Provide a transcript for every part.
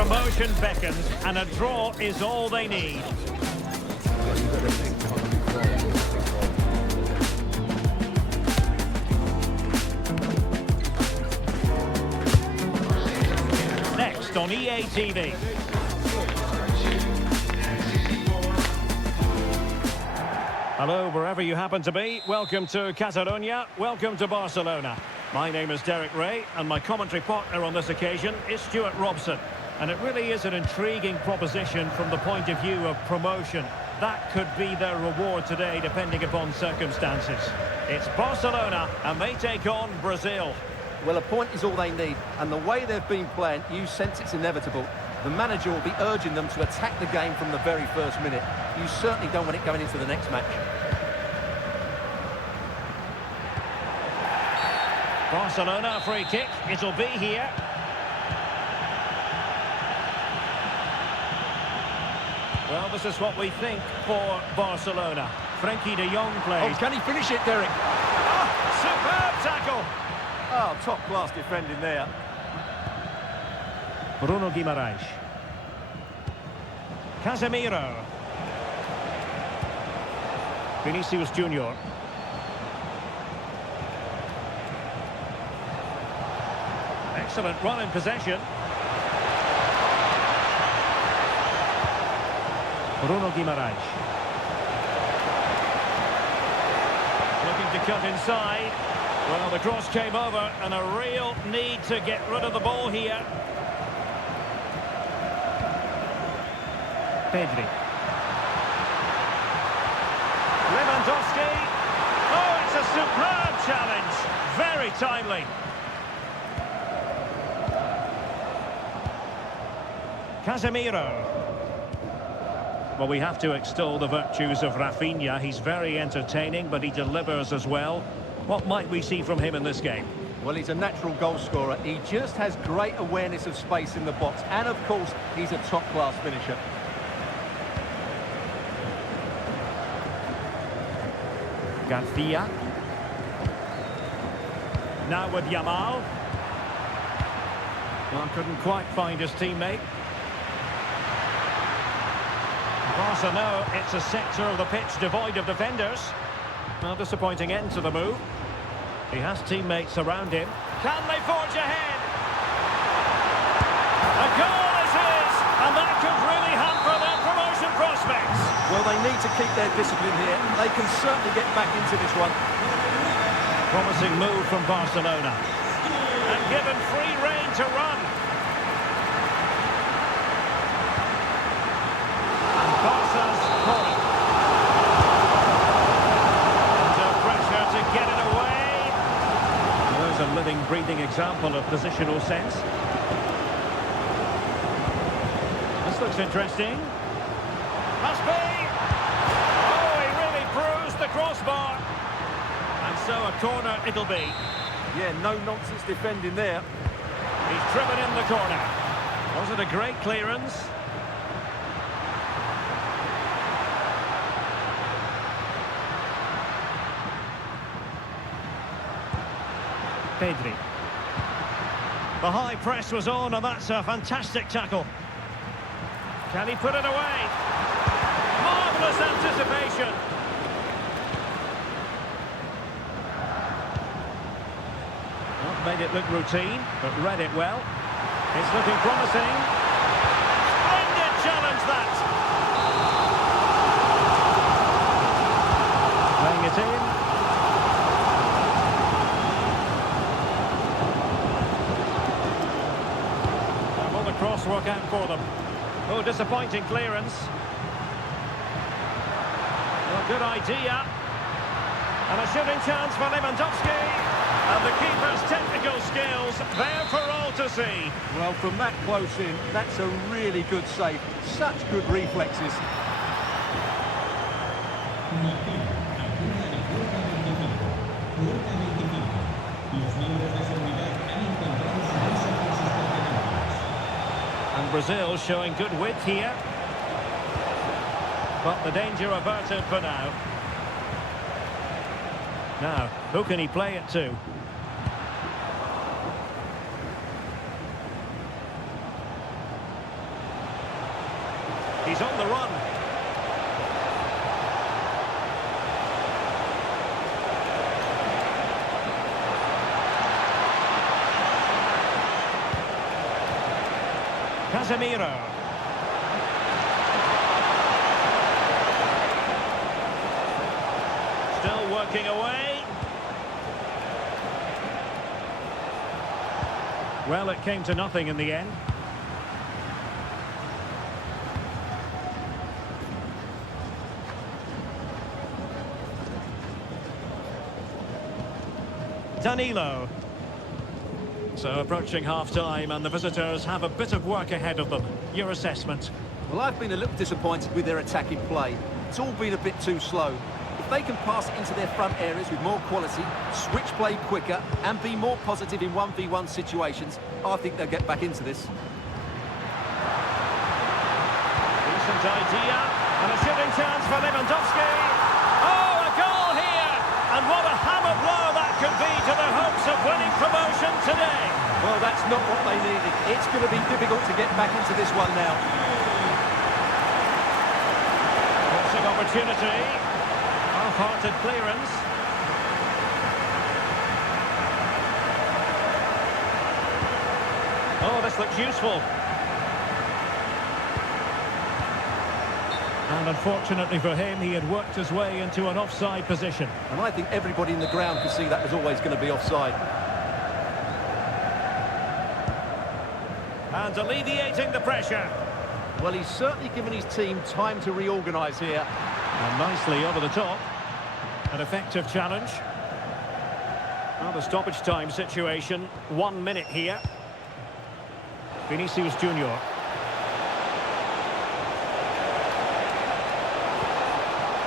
promotion beckons, and a draw is all they need. Next on EA TV. Hello, wherever you happen to be. Welcome to Catalonia. Welcome to Barcelona. My name is Derek Ray, and my commentary partner on this occasion is Stuart Robson. And it really is an intriguing proposition from the point of view of promotion. That could be their reward today, depending upon circumstances. It's Barcelona, and they take on Brazil. Well, a point is all they need, and the way they've been playing, you sense it's inevitable. The manager will be urging them to attack the game from the very first minute. You certainly don't want it going into the next match. Barcelona, a free kick. It'll be here. Well, this is what we think for Barcelona. Frenkie de Jong plays. Oh, can he finish it, Derek? Oh, superb tackle. Oh, top-class defending there. Bruno Guimaraes. Casemiro. Vinicius Junior. Excellent run in possession. Bruno Guimaraes. Looking to cut inside. Well, the cross came over, and a real need to get rid of the ball here. Pedri. Lewandowski. Oh, it's a superb challenge. Very timely. Casemiro. Well, we have to extol the virtues of Rafinha. He's very entertaining, but he delivers as well. What might we see from him in this game? Well, he's a natural goal scorer. He just has great awareness of space in the box. And, of course, he's a top-class finisher. Garcia. Now with Yamal. Well, couldn't quite find his teammate. Barca know it's a sector of the pitch devoid of defenders. Well, disappointing end to the move. He has teammates around him. Can they forge ahead? A goal is his, and that could really hamper their promotion prospects. Well, they need to keep their discipline here. They can certainly get back into this one. Promising move from Barcelona. And given free rein to run. And Barca's corner. Under pressure to get it away. There's a living, breathing example of positional sense. This looks interesting. Must be. Oh, he really bruised the crossbar. And so a corner it'll be. Yeah, no-nonsense defending there. He's driven in the corner. Was it a great clearance? Pedri. The high press was on, and that's a fantastic tackle. Can he put it away? Marvellous anticipation. Well, made it look routine, but read it well. It's looking promising. Splendid challenge, that. Playing it in. Will the cross work out for them? Oh, disappointing clearance. Well, good idea. And a shooting chance for Lewandowski. And the keeper's technical skills there for all to see. Well, from that close in, that's a really good save. Such good reflexes. And Brazil showing good width here. But the danger averted for now. Now, who can he play it to? He's on the run. Casemiro. Still working away. Well, it came to nothing in the end. Danilo. So approaching half-time and the visitors have a bit of work ahead of them. Your assessment? Well, I've been a little disappointed with their attacking play. It's all been a bit too slow. If they can pass it into their front areas with more quality, switch play quicker and be more positive in 1v1 situations, I think they'll get back into this. Decent idea, and a shooting chance for Lewandowski. Oh, a goal here! And what a hammer blow that could be to their hopes of winning promotion today. Well, that's not what they needed. It's going to be difficult to get back into this one now. Crossing opportunity. Half-hearted clearance. Oh, this looks useful. And unfortunately for him, he had worked his way into an offside position. And I think everybody in the ground could see that was always going to be offside. And alleviating the pressure. Well, he's certainly given his team time to reorganise here. And nicely over the top. An effective challenge. Well, the stoppage time situation. 1 minute here. Vinicius Junior.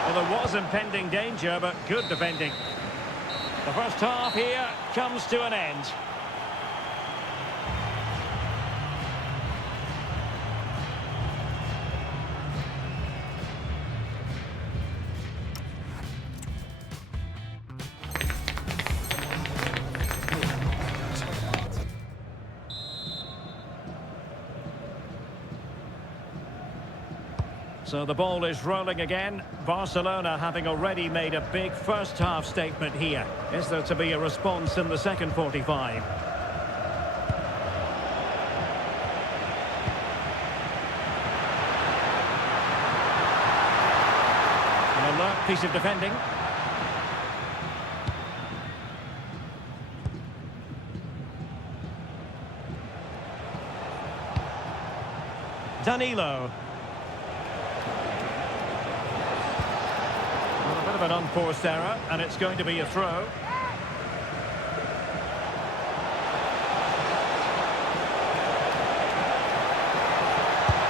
Well, there was impending danger, but good defending. The first half here comes to an end. So the ball is rolling again. Barcelona having already made a big first half statement here. Is there to be a response in the second 45? An alert piece of defending. Danilo. An unforced error, and it's going to be a throw.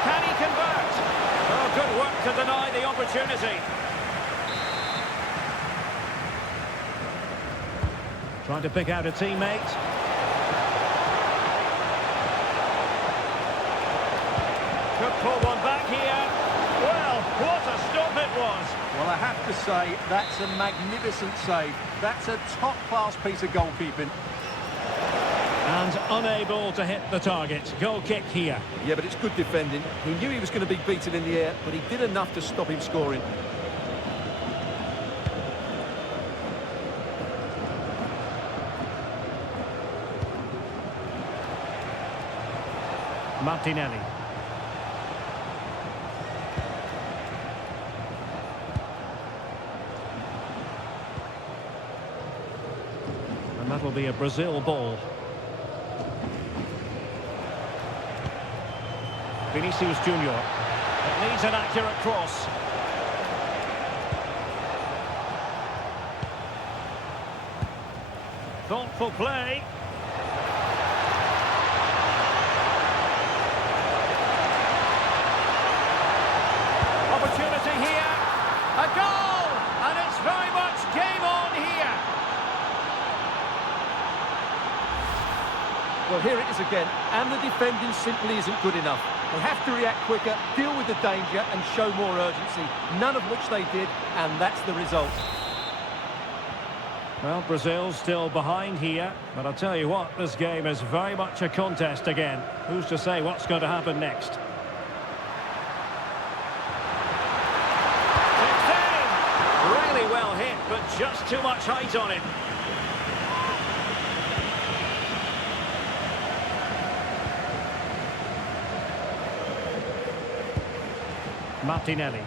Can he convert? Oh, good work to deny the opportunity. Trying to pick out a teammate. Could pull one back here. Well, what a stop it was. Well, I have to say, that's a magnificent save. That's a top-class piece of goalkeeping. And unable to hit the target. Goal kick here. Yeah, but it's good defending. He knew he was going to be beaten in the air, but he did enough to stop him scoring. Martinelli. And that will be a Brazil ball. Vinicius Junior. It needs an accurate cross. Thoughtful play. Opportunity here. A goal! And it's very much game on here. Well, here it is again, and the defending simply isn't good enough. They have to react quicker, deal with the danger, and show more urgency, none of which they did, and that's the result. Well, Brazil's still behind here, but I'll tell you what, this game is very much a contest again. Who's to say what's going to happen next? but just too much height on it. Martinelli.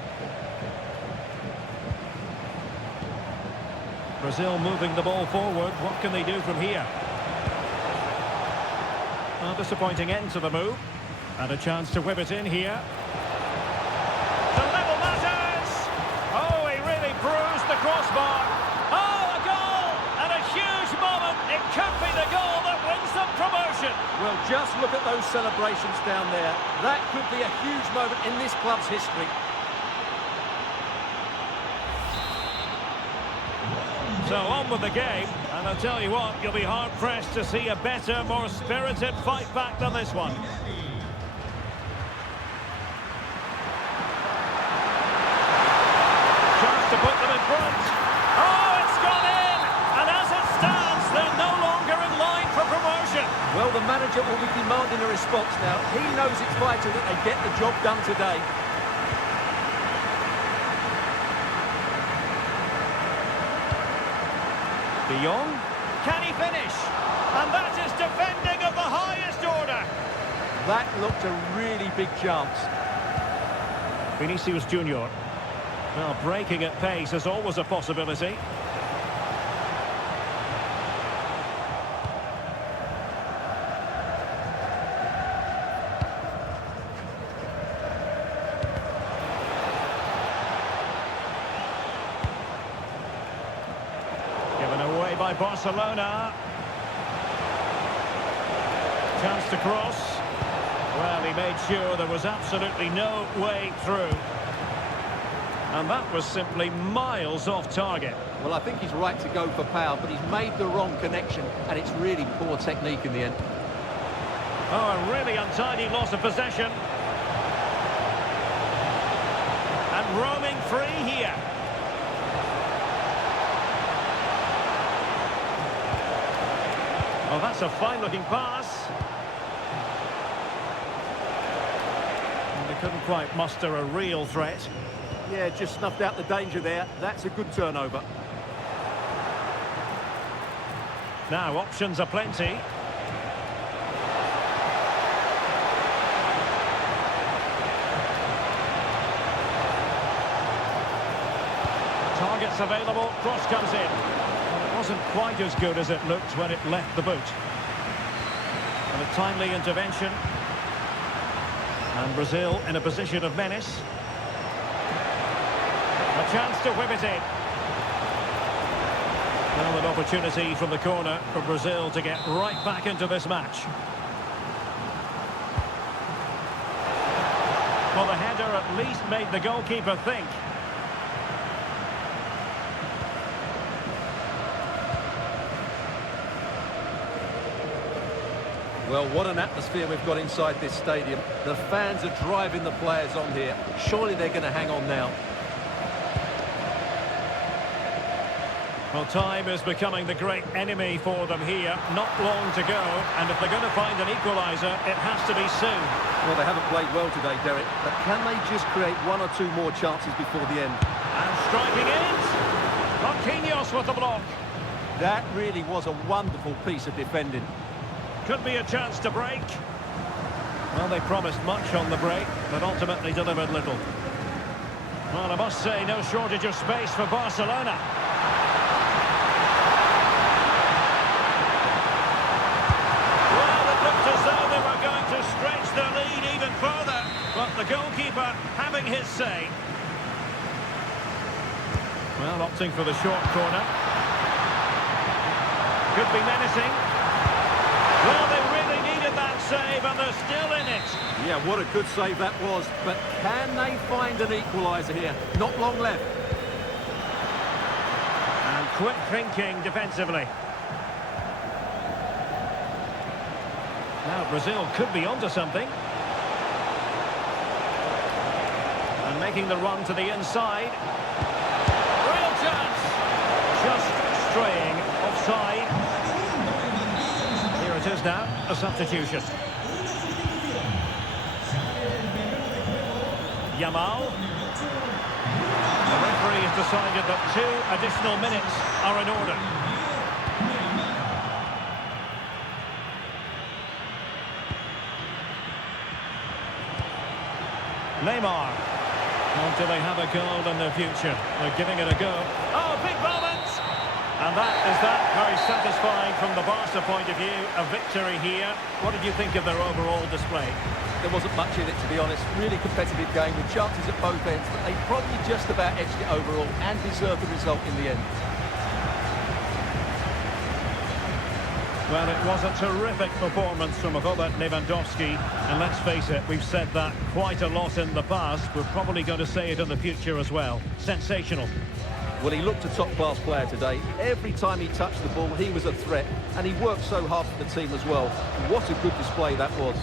Brazil moving the ball forward. What can they do from here? A disappointing end to the move. And a chance to whip it in here. The level matters! Oh, he really bruised the crossbar. Oh, a goal! And a huge moment. It could be the goal that wins them promotion. Well, just look at those celebrations down there. That could be a huge moment in this club's history. So on with the game, and I'll tell you what, you'll be hard-pressed to see a better, more spirited fight back than this one. Chance to put them in front. Oh, it's gone in! And as it stands, they're no longer in line for promotion. Well, the manager will be demanding a response now. He knows it's vital that they get the job done today. De Jong, can he finish? And that is defending of the highest order. That looked a really big chance. Vinicius Junior. Well, breaking at pace is always a possibility. Given away by Barcelona. Chance to cross. Well, he made sure there was absolutely no way through. And that was simply miles off target. Well, I think he's right to go for power, but he's made the wrong connection, and it's really poor technique in the end. Oh, a really untidy loss of possession. And roaming free here. Oh, that's a fine-looking pass. And they couldn't quite muster a real threat. Yeah, just snuffed out the danger there. That's a good turnover. Now, options are plenty. Targets available, cross comes in. And it wasn't quite as good as it looked when it left the boot. And a timely intervention. And Brazil in a position of menace. A chance to whip it in. Well, an opportunity from the corner for Brazil to get right back into this match. Well, the header at least made the goalkeeper think. Well, what an atmosphere we've got inside this stadium. The fans are driving the players on here. Surely they're going to hang on now. Well, time is becoming the great enemy for them here. Not long to go, and if they're going to find an equaliser, it has to be soon. Well, they haven't played well today, Derek, but can they just create one or two more chances before the end? And striking it. Marquinhos with the block. That really was a wonderful piece of defending. Could be a chance to break. Well, they promised much on the break, but ultimately delivered little. Well, I must say, no shortage of space for Barcelona. Stretch their lead even further, but the goalkeeper having his say. Well, opting for the short corner. Could be menacing. Well, they really needed that save, and they're still in it. Yeah, what a good save that was, but can they find an equaliser here? Not long left. And quick thinking defensively. Now Brazil could be onto something. And making the run to the inside. Real chance! Just straying offside. Here it is now, a substitution. Yamal. The referee referee has decided that 2 additional minutes are in order. Neymar. Well, do they have a goal in their future? They're giving it a go. Oh, big moment! And that is that. Very satisfying from the Barca point of view. A victory here. What did you think of their overall display? There wasn't much in it, to be honest. Really competitive game with chances at both ends, but they probably just about edged it overall and deserved the result in the end. Well, it was a terrific performance from Robert Lewandowski, and let's face it, we've said that quite a lot in the past. We're probably going to say it in the future as well. Sensational. Well, he looked a top-class player today. Every time he touched the ball, he was a threat, and he worked so hard for the team as well. What a good display that was.